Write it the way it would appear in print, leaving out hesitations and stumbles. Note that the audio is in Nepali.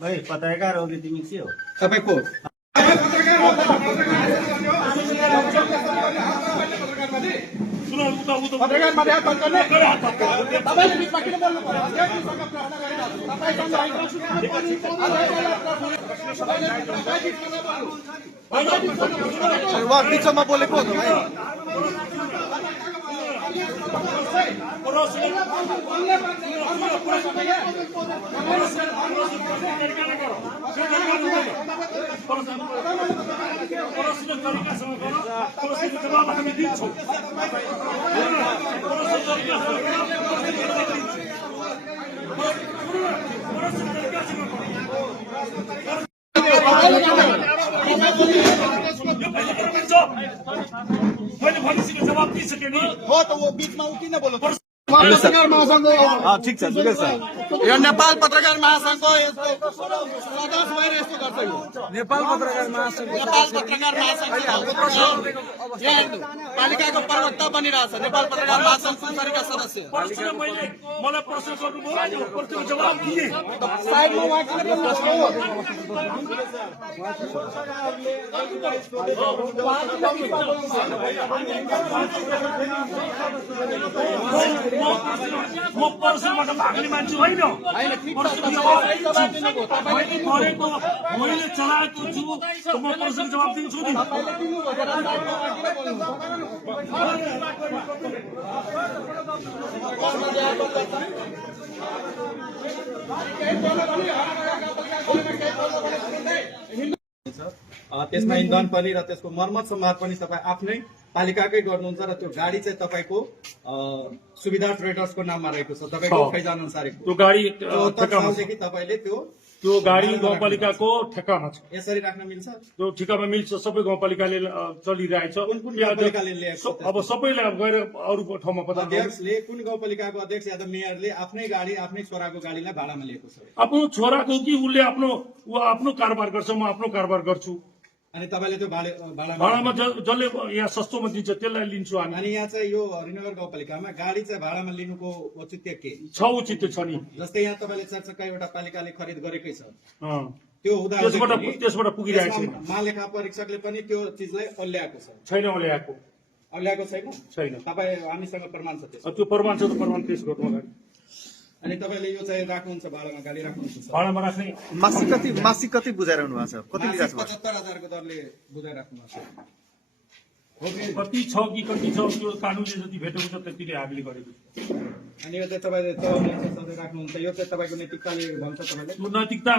भाइ पत्रकार हो कि तिमी के हो? तपाईको पत्रकारमाथि हात गर्ने तपाईले बिचमा किन बोल्नु पर्यो? केटीसँग प्रश्न गरिरहेको उहाँ बिचमा बोलेको हो त भाइ। मैले भनेपछि जवाब दिइसके नि हो त वो बिचमा उ किन बोल्नु पर्छ? पत्रकार महासंघ ठिक छ सुकेश सर। यो नेपाल पत्रकार महासंघको यस्तो सदस्य भएर यस्तो गर्छ यो नेपाल पत्रकार महासंघ नेपाल पत्रकार महासंघ यहाँ पालिकाको प्रवक्ता बनिरहेछ नेपाल पत्रकार महासंघ संसदीयका सदस्य प्रश्न मलाई प्रश्न गर्नुभयो प्रश्नको जवाब दिए साइडमा उहाँ किन बोल्नु म प्रश्नबाट भाग्ने मान्छे होइन प्रश्नको जवाब मैले चलाएको छु म प्रश्नको जवाब दिन्छु नि त्यसमा इन्धन पनि र त्यसको मर्मत सम्भार पनि तपाईँ आफ्नै पालिकाकै गर्नुहुन्छ र त्यो गाडी चाहिँ तपाईँको सुविधा ट्रेडर्सको नाममा रहेको छ तपाईँको खैजान अनुसारको त्यो गाडी सालदेखि तपाईँले त्यो गाडी गाउँपालिकाको ठेक्कामा छ यसरी राख्न मिल्छ। त्यो ठिकामा मिल्छ सबै गाउँपालिकाले चलिरहेछ कुन गाउँपालिकाले ल्याएको अब सबैले अब गएर अरू ठाउँमा पत्ता अध्यक्षले कुन गाउँपालिकाको अध्यक्ष या त मेयरले आफ्नै गाडी आफ्नै छोराको गाडीलाई भाडामा लिएको छ आफ्नो छोराको कि उसले आफ्नो कारोबार गर्छ म आफ्नो कारोबार गर्छु अनि तपाईँले त्यो भाडामा भाडामा जसले यहाँ सस्तोमा दिन्छ त्यसलाई लिन्छु हामी अनि यहाँ चाहिँ यो हरिनगर गाउँपालिकामा गाडी चाहिँ भाडामा लिनुको औचित्य के छ उचित छ नि जस्तै यहाँ तपाईँले 4 एउटा पालिकाले खरिद गरेकै छ अँ। त्यो त्यसबाट पुगिरहेको छ महालेखा परीक्षकले पनि त्यो चिजलाई अल्ल्याएको छ छैन ल्याएको अल्ल्याएको छैन छैन तपाईँ हामीसँग प्रमाण छ त्यसको। त्यो प्रमाण छ त प्रमाण पेश गर्नु अगाडि अनि तपाईँले यो चाहिँ राख्नुहुन्छ भाडामा गाडी राख्नुहुन्छ भाडामा राख्ने मासिक कति बुझाइरहनु भएको छ? कति लिइरहेको छ? 75,000 को दरले बुझाइराख्नु भएको छ। कति छ कि कति छ त्यो कानुनले जति भेटेको छ त्यतिले हामीले गरेको छ अनि यो चाहिँ तपाईँले चलाउनुहुन्छ सधैँ राख्नुहुन्छ यो चाहिँ तपाईँको नैतिकताले भन्छ तपाईँले त्यो नैतिकता